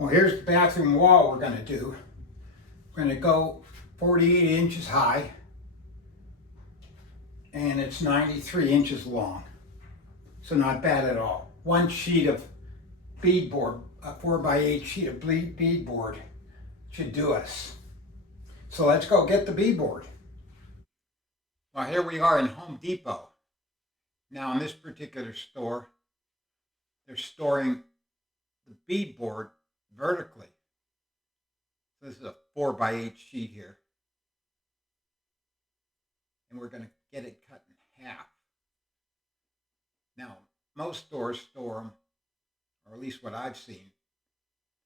Well, here's the bathroom wall we're going to do. We're going to go 48 inches high, and it's 93 inches long. So not bad at all. One sheet of beadboard, a 4x8 sheet of beadboard should do us. So let's go get the beadboard. Well, here we are in Home Depot. Now in this particular store, they're storing the beadboard vertically. This is a 4x8 sheet here. And we're going to get it cut in half. Now, most stores store them, or at least what I've seen,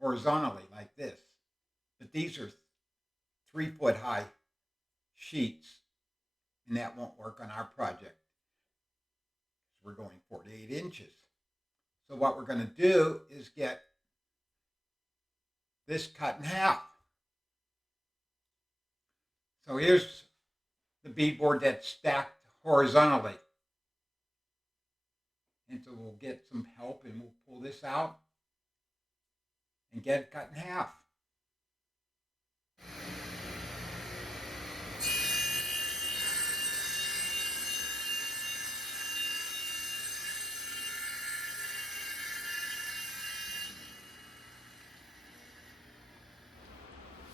horizontally like this. But these are 3-foot high sheets, and that won't work on our project. We're going 48 inches. So what we're going to do is get this cut in half. So here's the beadboard that's stacked horizontally. And so we'll get some help and we'll pull this out and get it cut in half.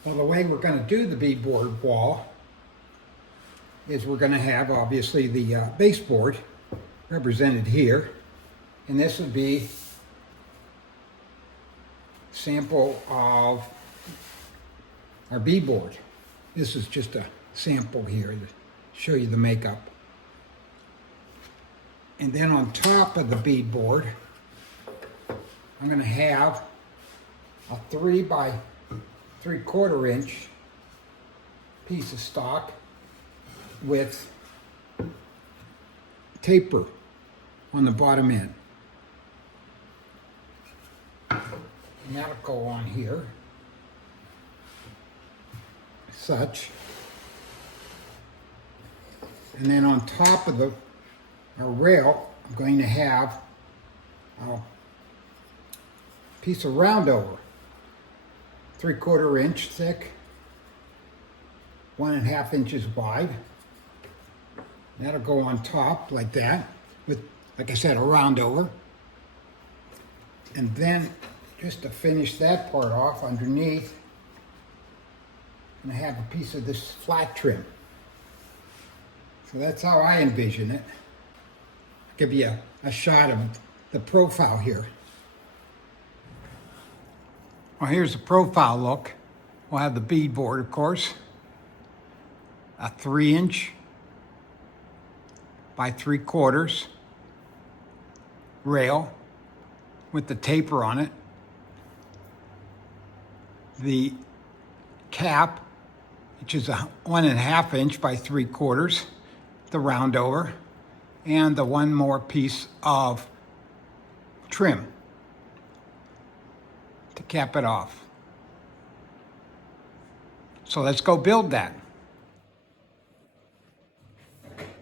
Well, the way we're going to do the beadboard wall is we're going to have obviously the baseboard represented here, and this would be a sample of our beadboard. This is just a sample here to show you the makeup. And then on top of the beadboard, I'm going to have a 3x3/4 inch piece of stock with taper on the bottom end. And that'll go on here, such. And then on top of our rail, I'm going to have a piece of roundover, 3/4 inch thick, 1.5 inches wide. That'll go on top like that with, like I said, a roundover. And then just to finish that part off underneath, I'm going to have a piece of this flat trim. So that's how I envision it. I'll give you a shot of the profile here. Well, here's the profile look. We'll have the beadboard, of course, a 3-inch by 3/4 rail with the taper on it. The cap, which is a 1.5 inch by 3/4, the roundover, and the one more piece of trim to cap it off. So let's go build that.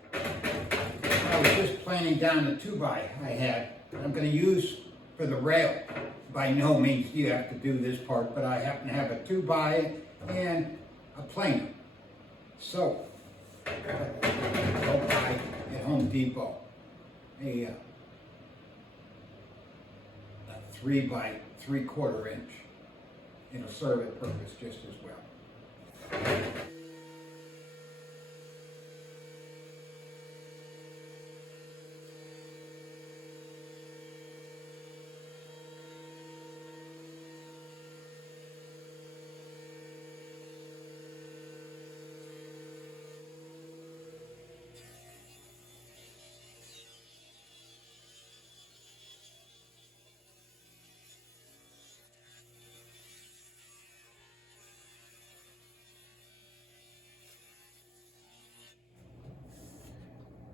I was just planning down the 2x I had. I'm going to use for the rail. By no means do you have to do this part, but I happen to have a 2x and a planer. So, I'll buy at Home Depot a 3x3/4 inch. It'll serve its purpose just as well.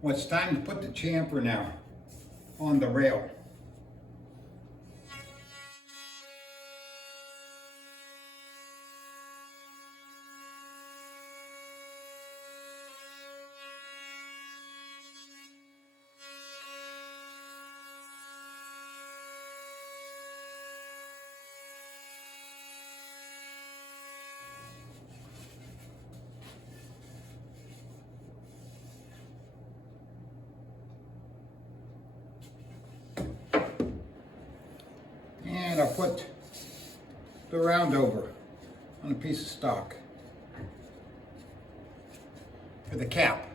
Well, it's time to put the chamfer now on the rail. And I'll put the round over on a piece of stock for the cap.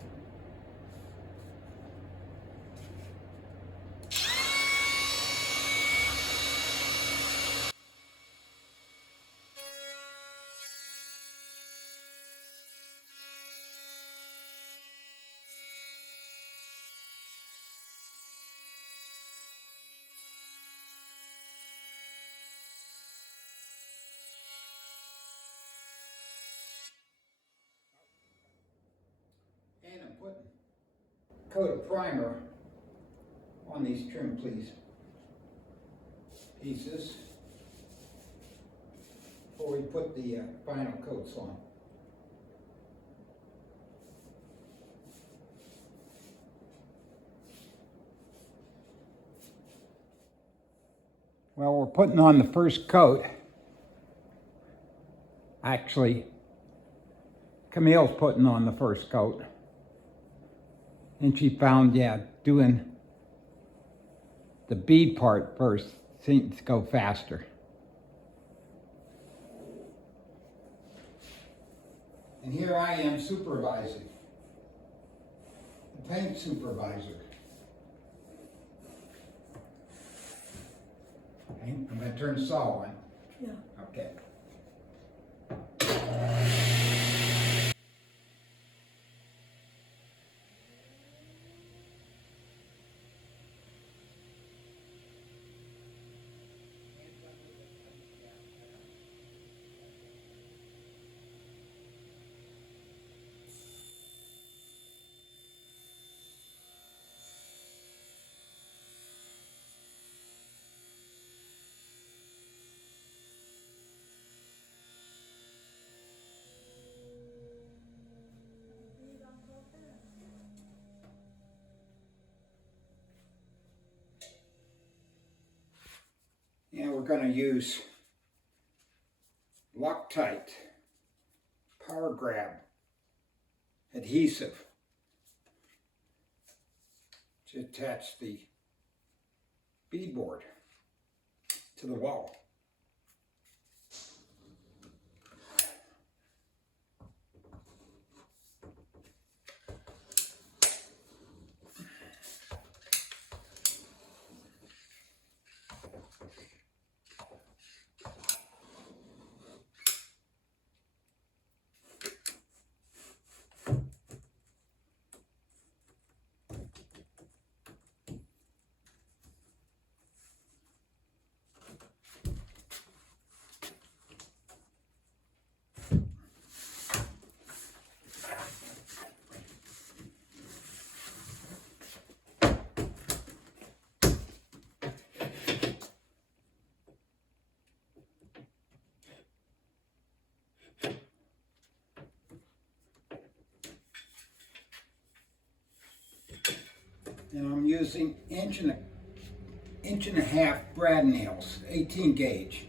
And I'm putting a coat of primer on these trim pieces before we put the final coats on. Well, we're putting on the first coat. Actually, Camille's putting on the first coat. And she found, doing the bead part first seems to go faster. And here I am supervising, the paint supervisor. Okay, I'm going to turn the saw on. Yeah. Okay. And we're going to use Loctite Power Grab adhesive to attach the beadboard to the wall. And I'm using inch and a half brad nails, 18 gauge.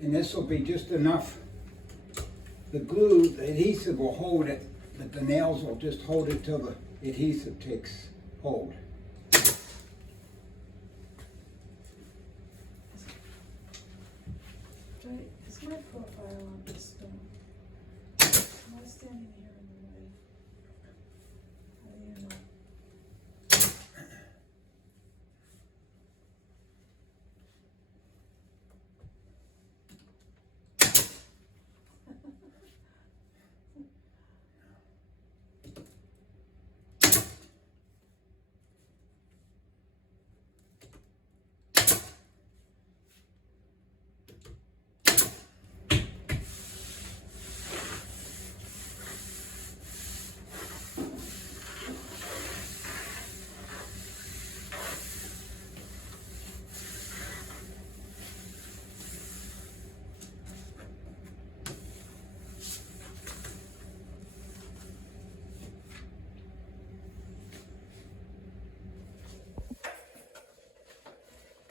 And this will be just enough. The glue, the adhesive will hold it, but the nails will just hold it till the adhesive takes hold. Is my profile on this film? Am I standing here in the way? How do you know?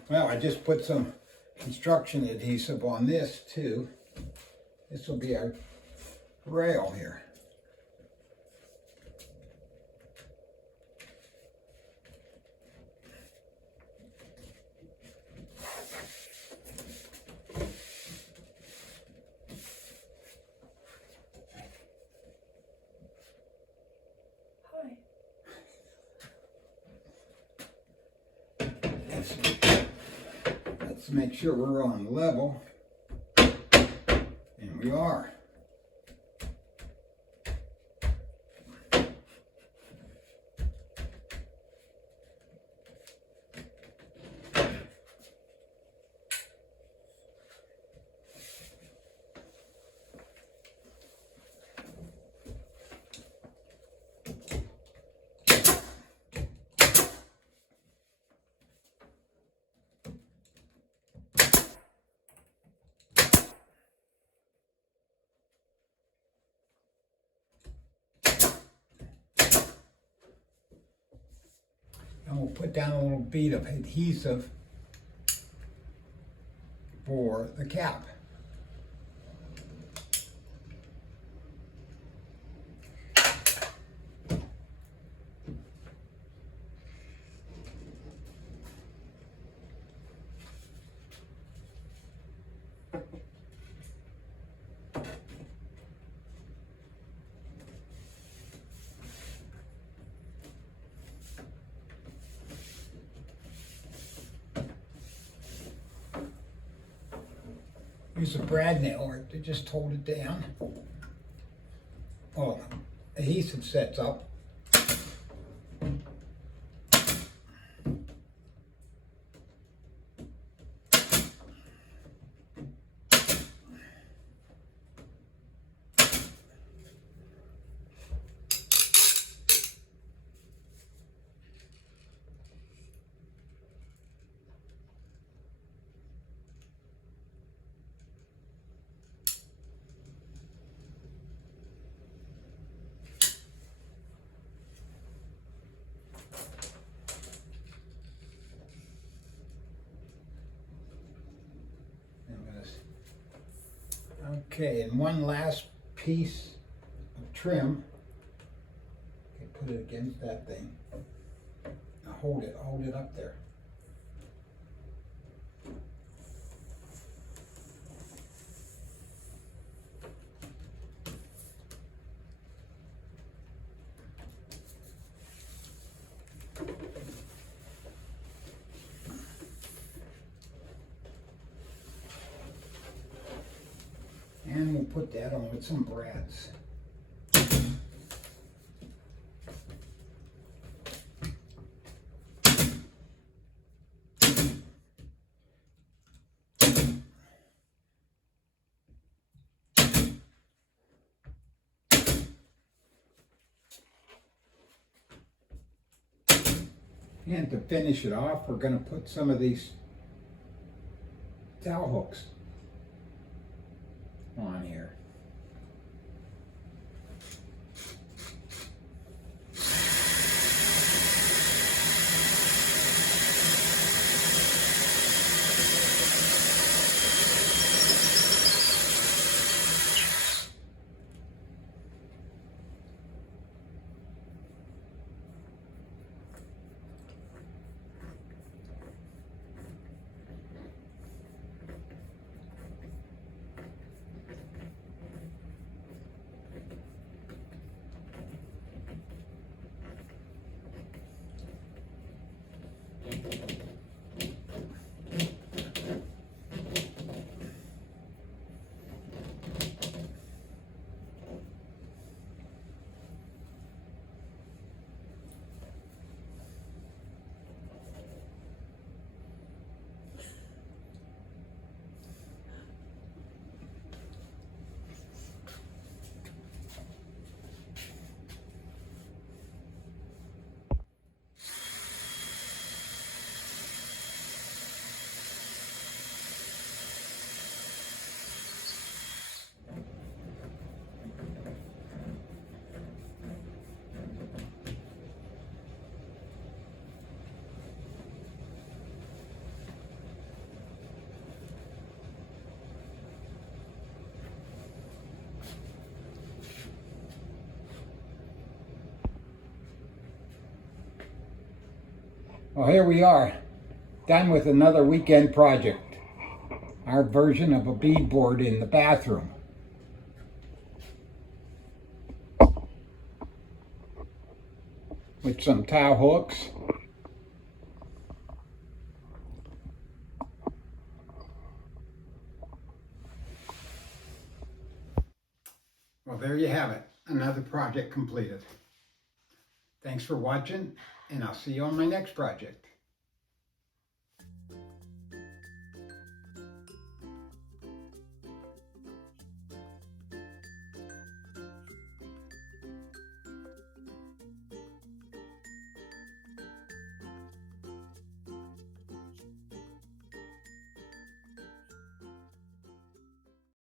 Well, I just put some construction adhesive on this too. This will be our rail here. Let's make sure we're on level. And we are. And we'll put down a little bead of adhesive for the cap. Use a brad nail to just hold it down. Oh, adhesive sets up. Okay, and one last piece of trim. Okay, put it against that thing. Now hold it up there. And we'll put that on with some brads. And to finish it off, we're going to put some of these dowel hooks on here. Well, here we are, done with another weekend project. Our version of a beadboard in the bathroom. With some towel hooks Well, there you have it. Another project completed. Thanks for watching, and I'll see you on my next project.